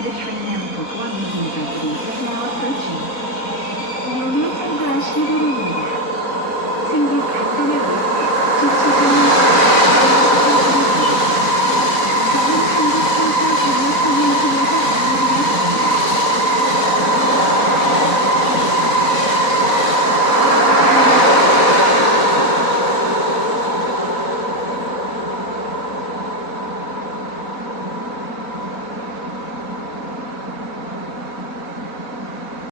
The train bound for Columbia University is now approaching. 안녕히 참가하시기 바랍니다.